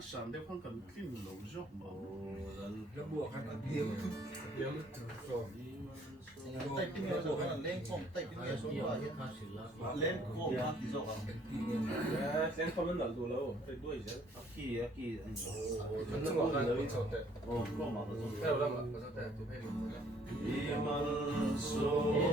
Sản đều không cần phim lâu dọc mà nó buộc hay là điếm rồi tay pin này rồi là lên không tay pin này xuống rồi lên không ăn thì rồi lên không lên đủ lâu phải đuổi chứ kỳ anh nó ngọt là nó sốt đấy không mà theo lắm mà có thể chụp hay Hãy subscribe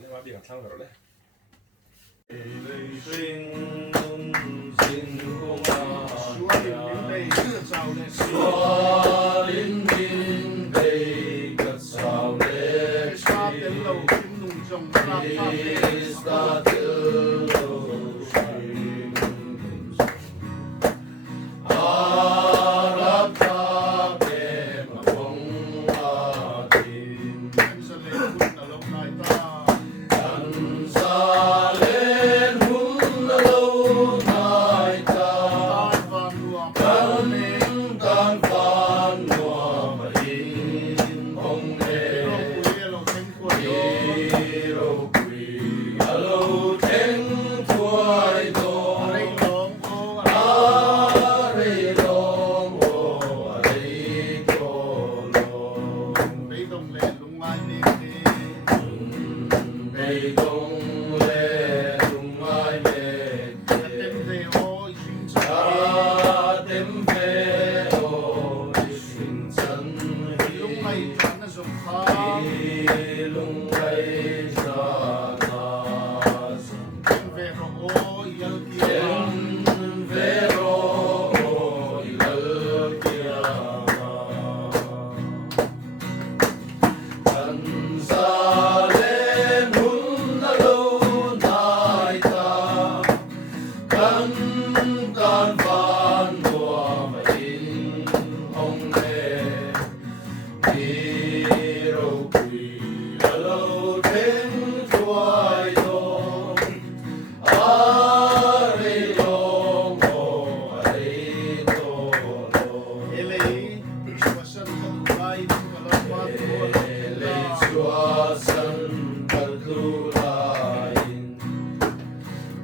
นี่ว่าดีกับช่างเราเลย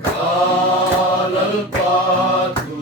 Kalal patu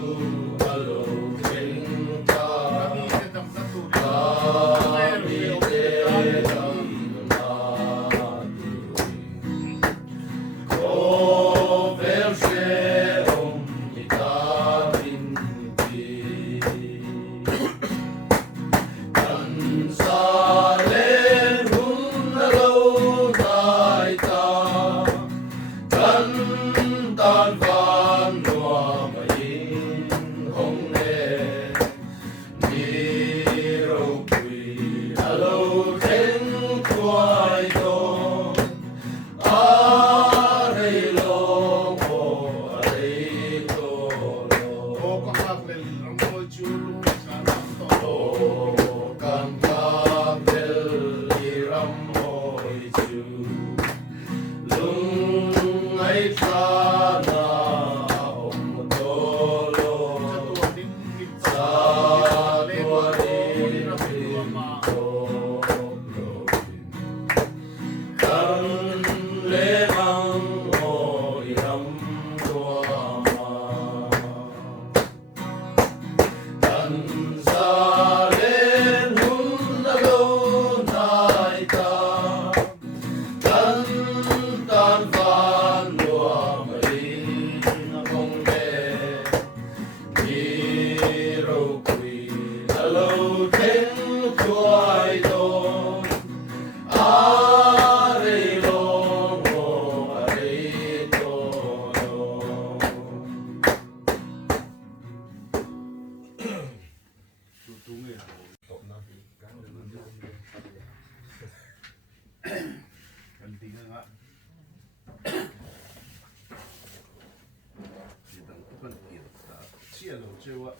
chia lâu chưa ạ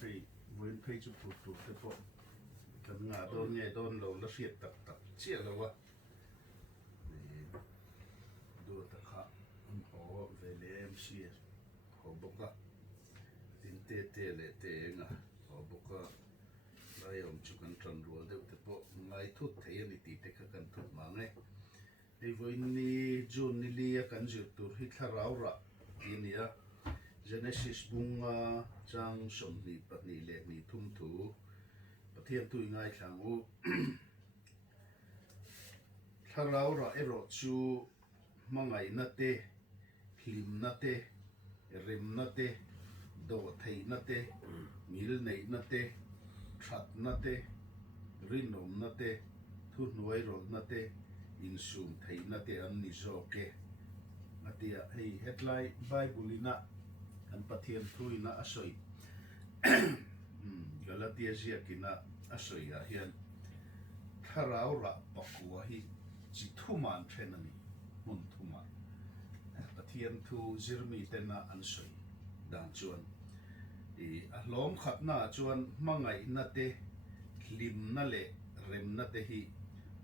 thì với page chụp tụt tụt thế po cái ngã đôn nhẹ đôn lâu nó siết tập tập chia lâu ạ đua tập khác họ về lấy em chia họ bốc á tin tê tê lệ tê ngà họ bốc á lại ông chụp căn tròn đua đều thế po ngay thut thấy anh đi tê cái căn thut mang ấy thì với ni June ni lia căn dự tụt hít thà rau ra ini á Genesis bunga trang som ni pat ni le ni thum thu pathian tu ngai thang u tharau ra ero chu mangai na te hlim na te rem na te do thei na te mil nei na te that na te rinom na te thu nuai ro na te insum thei na te an ni zo ke atia hei headline bible ina an pathian thui na asoi Galatia zia kina asoi a hian tharau ra pakua hi chi thuman thenani mun thuman pathian thu zirmi tena an soi dan chuan I ahlom khatna chuan mangai na te hlim na le rem na te hi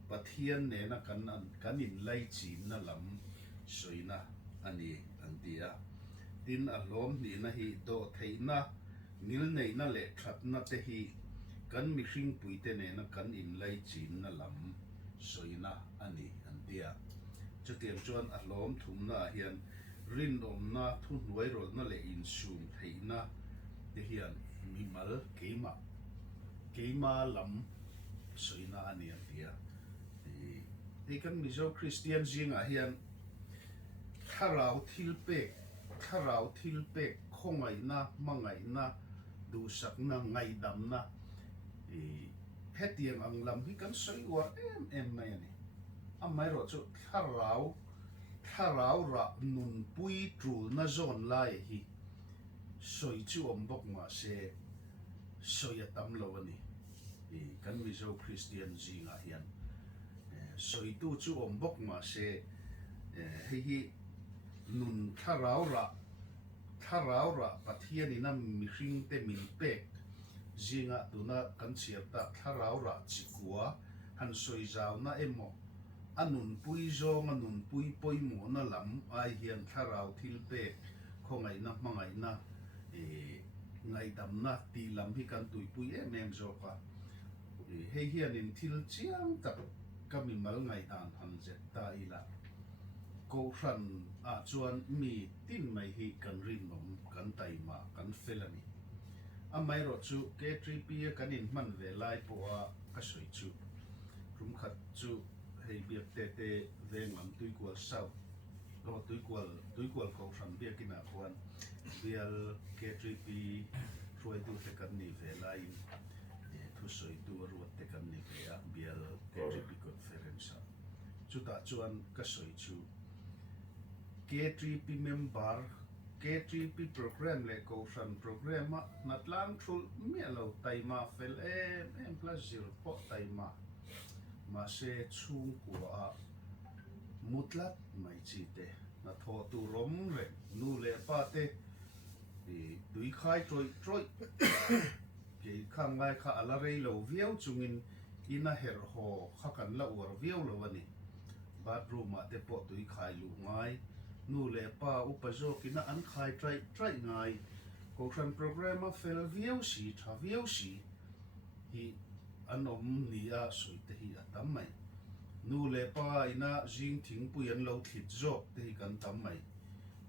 pathian ne na kanin lai chin na lam soina ani antia tin ahlom ni na hi do theina nil nei na le that na te hi kan mi hring puite ne na kan in lai chin na lam soina ani antia chutiam chuan ahlom thumna hian rin om na thu nuai rol na le in sum theina te hian mi mal keima lam soina ani antia ti kan mizo Christian zinga hian tharau thil pek khongai na mangai na du sak na ngai dam na hetiang ang lam hi kan soi wa em mai ani amai ro chu tharau ra nun pui trul na zon lai hi soi chu om bok ma se soi atam lo ani kan mizo Christian zinga hian soi tu chu om bok ma se hi nun tharau ra pathian ina mi hring te min pek zinga tuna kan chiar ta tharau ra chikua han soi zaw na emo anun pui zong anun pui poimo na lam ai hian tharau thil pek khongai na mangai na ngai dam na ti lam hi kan tui pui em zo ka hei hian in thil chiang tak kami mal ngai dan han zet ta ila ko ran a chuan mi tin mai hi kan rin nom kan tai ma kan felani amai ro chu K3P kan in man ve lai po a ka soi chu rum khat chu hei biak te ve ngam tui kwal sau lo tui kwal ko ran biak ina khuan bial K3P roi tu te kan ni ve lai thu soi tu ruat te kan ni ve a bial K3P conference chu ta chuan ka soi chu K3P member K3P program le ko ran program natlang thul mi lo taima fel em plus 0 po taima ma se chung ko a mutlat mai chi te na tho tu rom re nu le pa te dui khai troi ke khang ngai kha ala rei lo viau chungin ina her ho kha kan la war viau lo ani bathroom ma te po dui khai lu ngai nu le pa upazo kina an khai trai ngai ko ran program a fel viau si tha viau si hi anom ni a soi te hi atam mai nu le pa ina jing thing pu yan lo thit zo te hi kan tam mai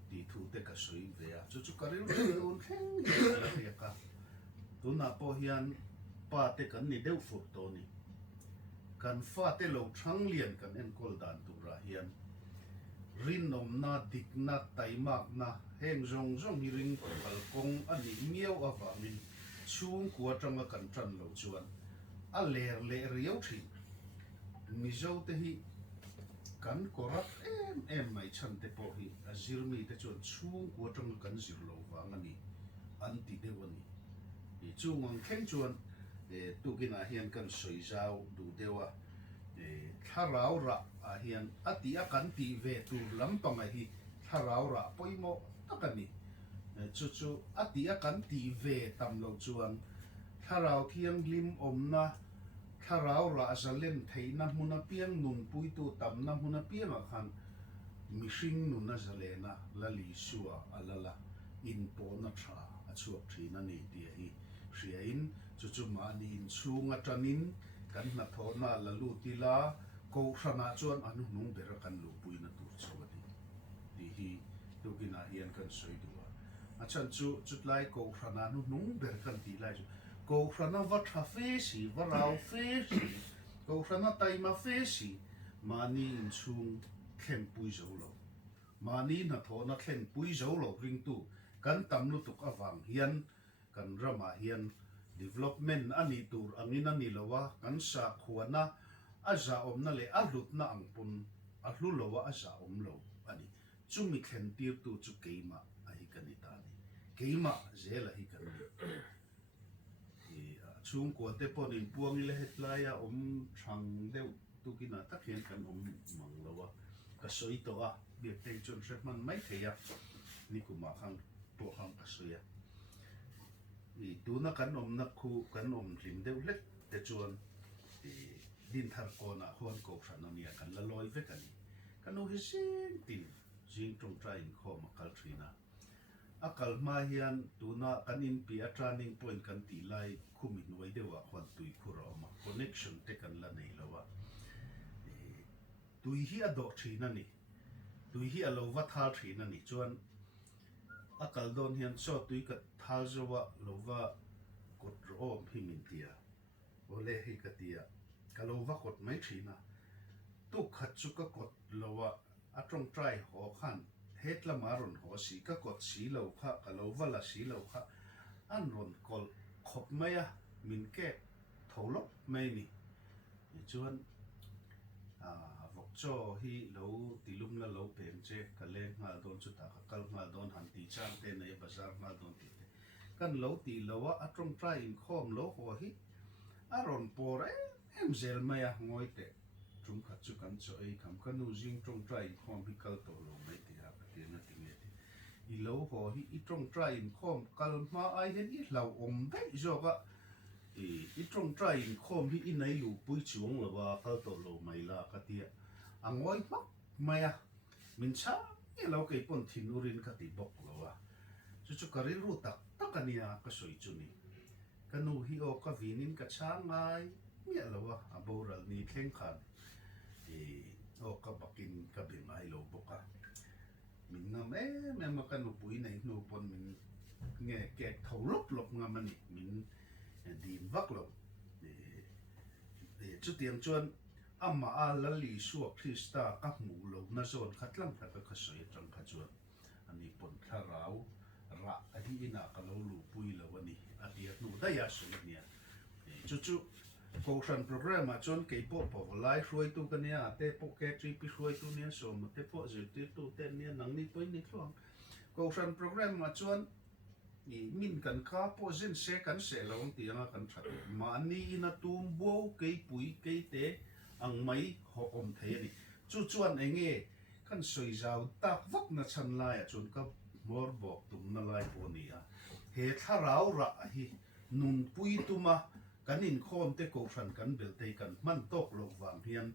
ti thu te ka soi ve a chu karil on theng ya ka tu na po hian pa te kan ni deu fu to ni kan fa te lo thang lian kan en kol dan tu ra hian rin nom na dik na taimak na heng zong hi ring kal kong ani miau awangin chung kwa tanga kan tran lo chuan a ler le riau thi mizo te hi kan korat em mai chan te po hi a zirmi te chuan chung kwa tanga kan zir lo wangani an ti dewani chung ang theng chuan tu kina hian kan soi zau du dewa tharau ra a hian ati a kan ti ve tur lampanga hi tharau ra poimo takani chu chu atia kan ti ve tam lo chuan tharau thiang lim omna tharau ra zalen theina hmuna piang nun pui tu tamna hmuna piang a khan mihring nuna zalena la li suwa alala in po na tha a chuak thina ni ti hi hriain chu chu ma ni in chunga tanin kan na thona la lu tila ko hrana chuan anu nung bera kan lu pui na tur chawani ti hi tukina hian kan soi duwa a chan chu chutlai ko hrana nu nung ber kan ti lai chu ko hrana va tha fe si va rau fe si ko hrana taima fe si mani in chung khem pui zo lo mani na thona khem pui zo lo ring tu kan tam lu tuk awang hian kan rama hian development ani tur angin ani lawa kan sa khuana aza omna le alut na angpun ahlu lowa aza omlo ani chumi khen tir tu chu keima ahi kanitani keima zela hi kan chung ko te ponin puang le hetlaya thang deu tukina takhian kan mang lawa ka soi to a biak te chon man mai theya ni kuma khang po khang ka soya i tuna kan na khu kan lim deu let te chuan din thar ko na hon ko thana nia kan la loi ve kan kan o hi sin tin jing tong trai in kho ma kal thina akal ma hian tuna kan in pi a turning point kan ti lai khumin wai dewa khwan tui khura ma connection te kan la nei lawa tui hi ado thina ni tui hi alo wa tha thina ni chuan akal don hian so tui ka thal zowa lova kot ro hi min tia ole hi ka tia kalova kot mai thina tu khat chu ka kot lowa atong trai ho khan hetla maron ho si ka kot si lo kha kalova la si lo kha an ron kol khop maya min ke tholop mai ni chuan vok cho hi lo tilum la lo pem che kale ngal don chu ta kal ngal don han ti chang te nei bazar ngal don ti kan lo ti lowa atong trai in khom lo ho hi aron por em zel maya ngoi te chung khat chu kan cho ei kam kanu jing tong trai in khom hi kal to lo mai ti ha ti na ti nge ti i lo ho hi i tong trai in khom kal ma ai hen i lau om dai zo ga i tong trai in khom hi i nei lu pui chuang lo wa kal to lo mai la ka ti angoi mak maya min cha e lo ke pon thinurin ka ti bok lo wa chu chu kari ru tak takania ka soi chu ni kanu hi o ka vinin ka changai mia lawa aboral ni thleng khan o ka bakin ka be mai lo boka min ngam ma kanu pui nei nu pon min nge ke tholop lop ngam ani min din vak lo chu tiang chuan amma a lali suak krista ka mu lo na zon khatlang ta ka soi tang kha chuan ani pon tharau ra ahi ina ka lo lu pui lo ani atia nu da ya su nia chu chu ko san program a chon ke po po lai hroi tu ka nia te po ke tri pi hroi tu nia so mo te po je ti tu te nia nang ni poi ni thong ko san program a chon i min kan ka po jin se kan se lo ti anga kan that ma ni ina tum bo ke pui ke te ang mai ho om the ni chu chuan enge kan soi zau tak vak na chan lai a chon ka mor bok tum na lai po ni a he tharau ra hi nun pui tuma kanin khom te ko ran kan bel te kan man tok lo wang hian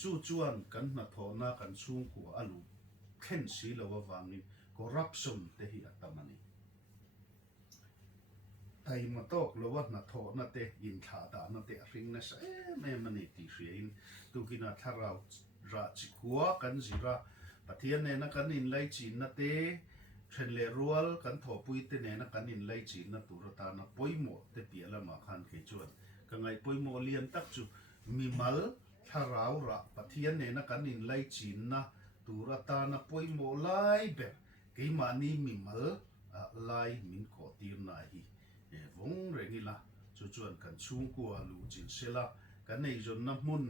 chu chuan kan na thona kan chung ku alu khen si lo wangin corruption te hi atamani tai ma tok lo wa na thona te in tha da na te ring na sa me mani ti hriin tukina tharau ra chikua kan zira pathian ne na kan in lai chin na te then le rual kan tho pui te ne na kan in lai chin na turata na poimo te piala ma khan ke chuan ka ngai poimo lian tak chu mi mal tharau ra pathian ne na kan in lai chin na turata na poimo lai be ke ma ni mi mal lai min ko tir na hi vong rengila chu chuan kan chung ko lu chin sela kan nei jon na mun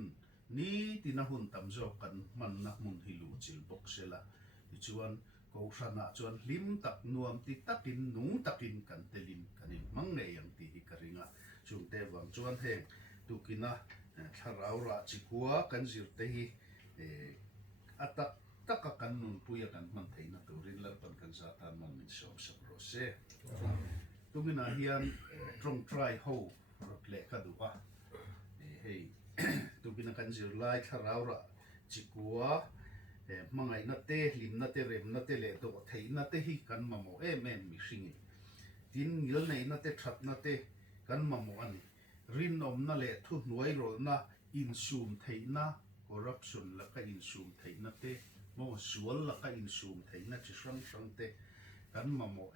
ni ti na hun tam zo kan man na mun hi lu chil bok sela chuan ko sana chuan lim tak nuam ti takin nung takin kan telin kanin mang nei yang ti hi karinga chung te wang chuan heng tukina tharau ra chikua kan zir te hi atak taka kan nun puya kan man theina turin lar pan kan sa tan man min som ro se tumina hian trong try ho rot le ka duwa hei tumina kan zir lai tharau ra chikua mangai na te lim na te rem na te le do thei na te hi kan mamo mi hringi tin ngil nei na te that na te kan mamo ani rin om na le thu hnuai rol na in sum thei na corruption la ka in sum thei na te mo sual la ka in sum thei na chi sang sang te kan mamo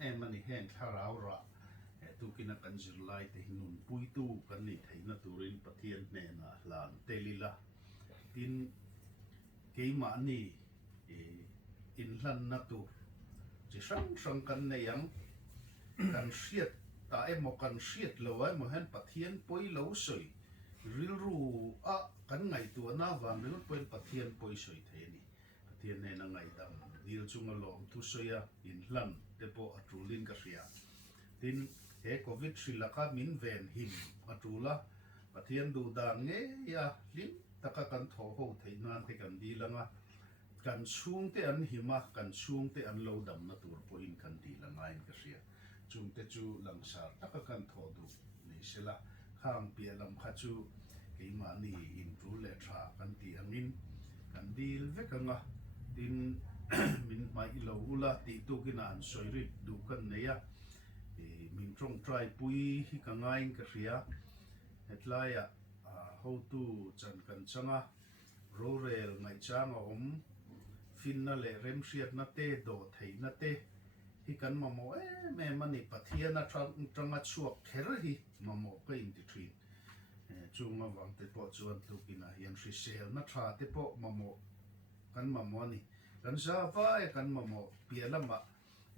ani hen tharau ra tu kina kan zir lai te hinun pui tu kan ni thei na turin pathian ne na lan te lila tin keima ni in hlan na tu chi sang sang kan nei yang kan hriat ta emo kan hriat lo ai mo hen pathian poi lo soi ril ru a kan ngai tu na wang ril poi pathian poi soi the ni pathian ne na ngai dam dil chunga lom tu soya in hlan te po atrulin ka hria tin he covid silaka min ven him atula pathian du dan nge ya lim taka kan tho ho theinan te kan di langa kan chung te an hima kan chung te an lo dam na tur po in kan di langa in ka hria chung te chu langsar taka kan tho du ni sela khang pia lam kha chu keima ni in ru le tha kan ti angin kan dil vekanga tin min mai lo ula ti tu kinan soirit du kan neya min trong try pui hi ka ngain ka hria hetlaya ho tu chan kan changa rorel ngai changa fin na le rem hriat na te do thei na te hi kan mamo me mani pathiana tanga chuak kher hi mamo ka in ti thin chunga wang te po chuan tu kina hian hri sel na tha te po mamo kan mamo ni kan sa vai kan mamo pialama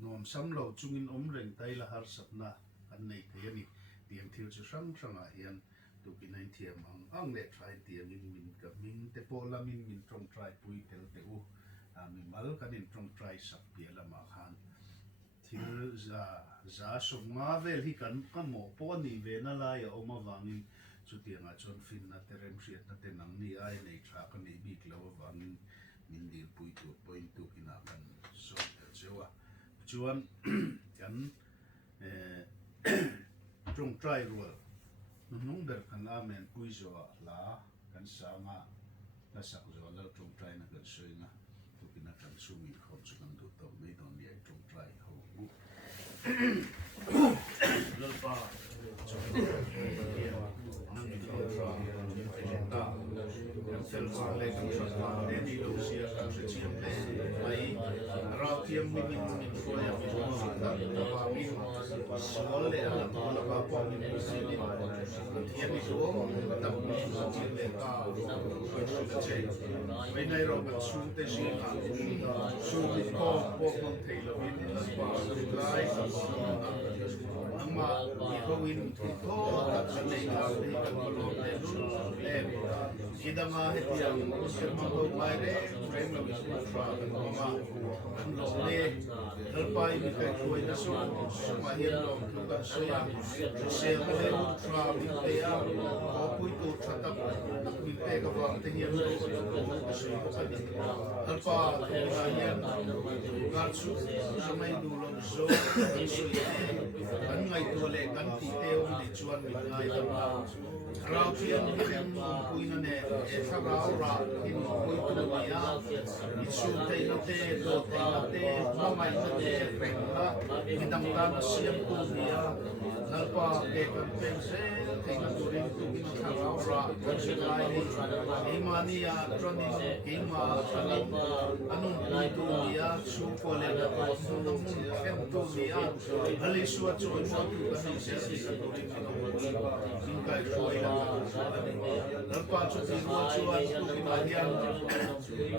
nom samlo chungin reng tai la har sapna kan nei the ni tiang thil chu sang sanga hian tu kinain thiam ang le try tiang in min ka min te po lamin min trong try pui tel te u mi mal kan in trong try sak pialama khan thil za summa vel hi kan mo po ni ve na la ya oma wangin chu tianga chon fin na te rem hriat na te nang ni ai nei tha kan nei bik lo wangin min dil pui tu point tu kina kan so chewa chuan kan trong try rual nung ber kan amen pui zo la kan sama la sak zo la trong try na kan soina tu kina kan sumi khom chu kan du to nei don ye trong try ho bu lo pa nang ni ko tra ta kan sel sa le kan sa ne ni lo sia kan se chiam le mai ra tiam mi min ko ya mi so ta ba mi so le ala to la ba po mi si ni tiam mi so ta mi so chiam le ta ko che mai nai ro kan su te si ka su mi ko po kon thei lo mi ba lai amma mi ko win to ta nei ka ni kan ko lo le ida ma hetiang ma ho mai re frame lo mi tra kan ma lo le dal pai mi kai ko ina so ma hian lo tu ka so ya se ma le tra mi te ya ko pui tu tra ta mi te ka wa te hian lo so ko ka ni dal pa ya hian ka chu sa mai du lo so so kan ngai tu le kan ti te ni chuan mi ngai la rau pian pui na ne sa rau ra in pui tu ya i chu te na te do te na te ma mai na te reng la i dang ta na siam tu ya nal pa ke kan pen se te na tu rin tu ki na rau ra kan se lai ni ma ni ya tron ni ke ma anun pui tu ya chu ko le na ko so na mun ken tu ya ali su a chu mo tu ka ni se si ka tu rin ni kai foi Lampa chu ti mo chu an tu ki ma hian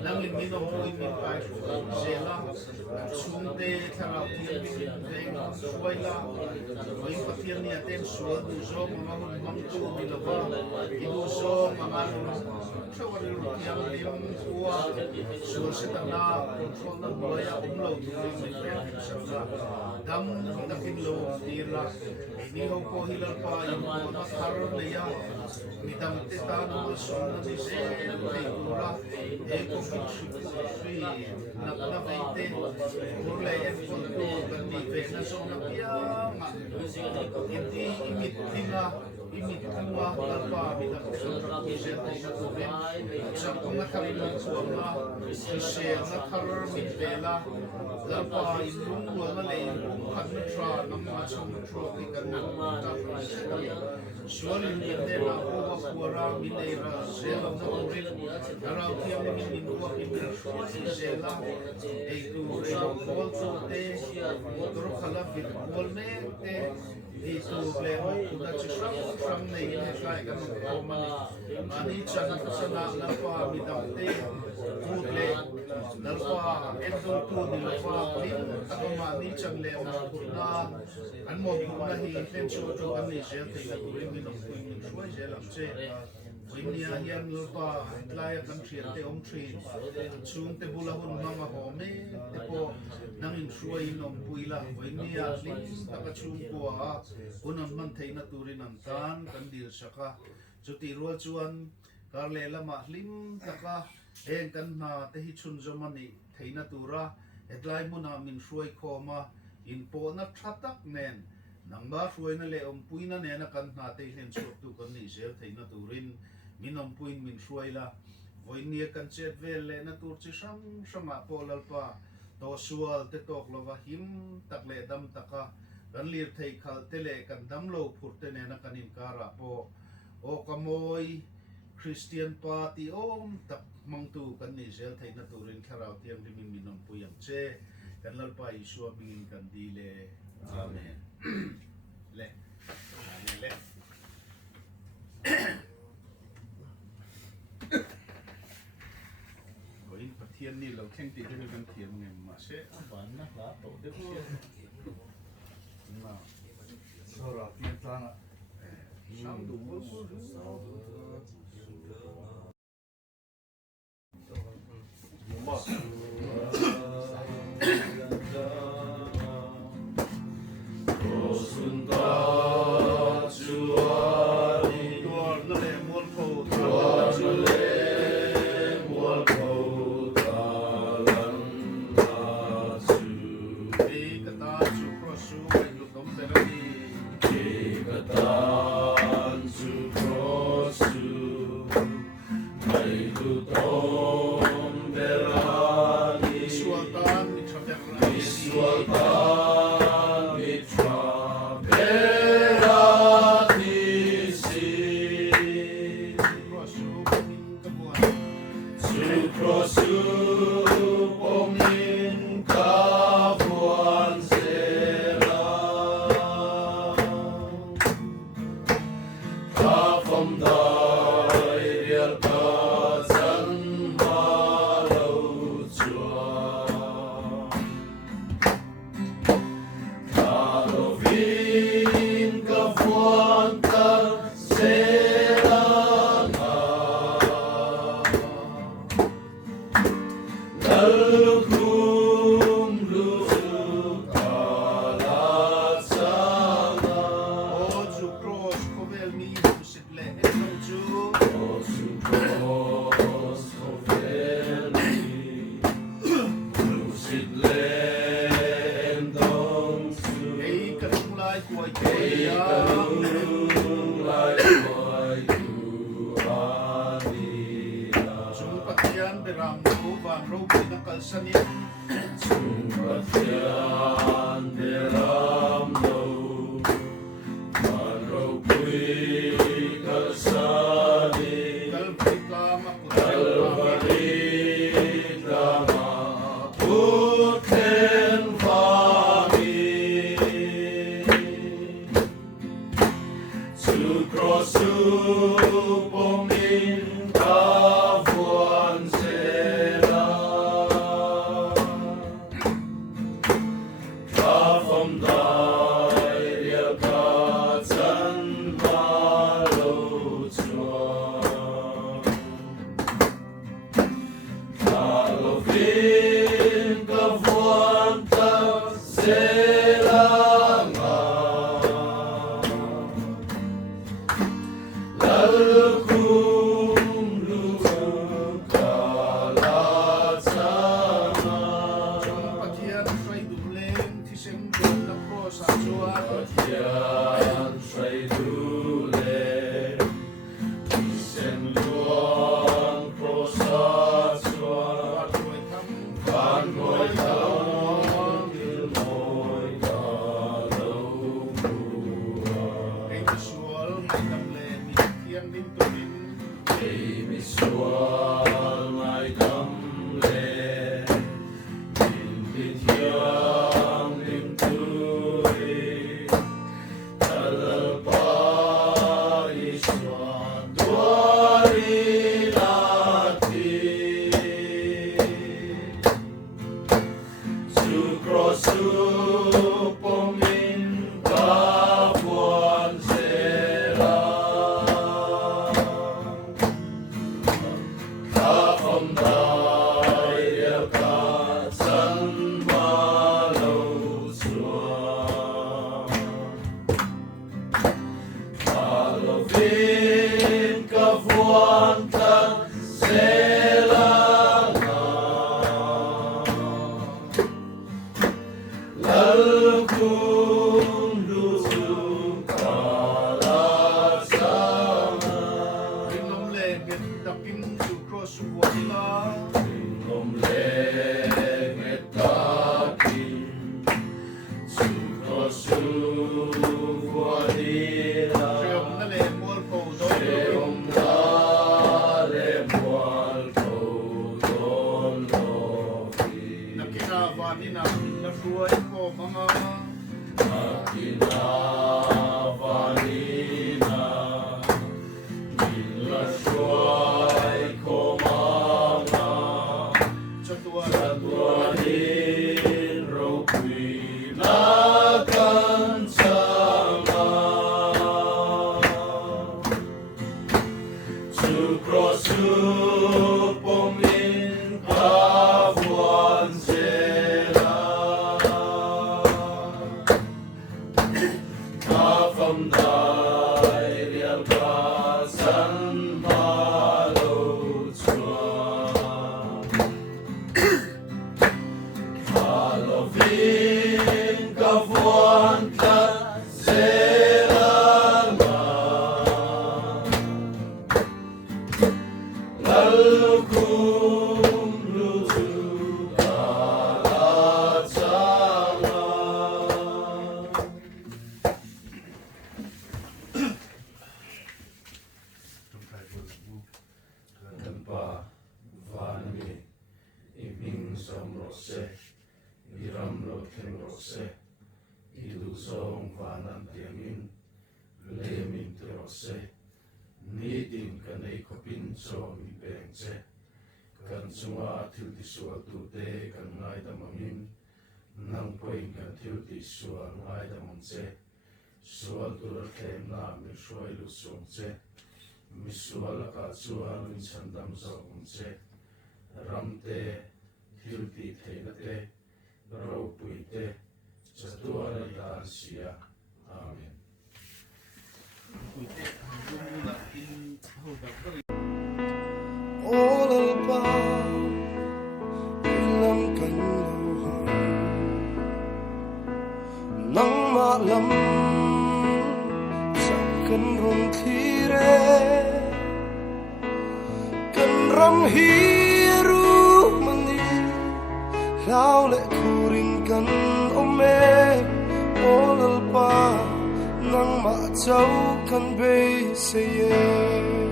lang in min om pui min pai zela chung te thara thiam min te suai laoi pathian ni aten sual du zo ma hun mang tu mi lo ba ki du zo ma ma thawar lu tiam lim ua sual se ta na control na boya lo tu mi pe sa dam tin lo tira ni ho ko hilal pa yung na karon le ya ni dam te ta no so na ni se te kura e ko fi na veite por le en ko to kan ni ve na so na pia ma iti imit tinga imit kuwa na pa mi na so na ko se te na ko ve sa ko na ka mo ko na se na karon mi vela la pa ilung wa na le kan na tra na ma so na tro ki kan na ta sualin de na ko wa kuara mi le ra se la na ko ri ara ki am ni ni ko ki mi se la e tu so ko to te ro khala fi bol me te e tu le ho ku da chi sham nei ne sai kan ko ma ni chan sa na pa mi da te ku le na pa e tu tu ni pa ni ta ma ni chan le na ku na an mo bu na hi fen chu chu an ni se te na ku ri mi no ku ni shoi je lam che India hian pa tlai kan thian te om thin chung te bula hun mama ho me te po nang in shuai nom puila India lim ta ka chung ko a unon man theina turin an tan kan dil saka chuti ro chuan karle lama lim ta ka en kan na te hi chun zomani theina tura etlai muna min shuai khoma in po na thatak nen nangba shuai na le om puina ne na kan na te hen chu tu kan ni zel theina turin minom puin min shuaila voinia kan chet vel le na tur chi sam sama polal pa to sual te tok lova him tak le dam taka kan lir thei khal te le kan dam lo phur te ne na kanin kara po o kamoi Christian party om tak mang tu kan ni zel thei na turin kharau tiang dimin minom puyam che kan lal pa isua bingin kan di le amen le le thiên ni lâu khen tị cho mình thiên ngày mà sẽ bản nát lá tổ đức mà sau đó tiên ta nè sao đủ Lam chẳng cần rung thi re cần ram hi ru mani lao lệ kurin cần ome olal pa nang ma châu kan be se ye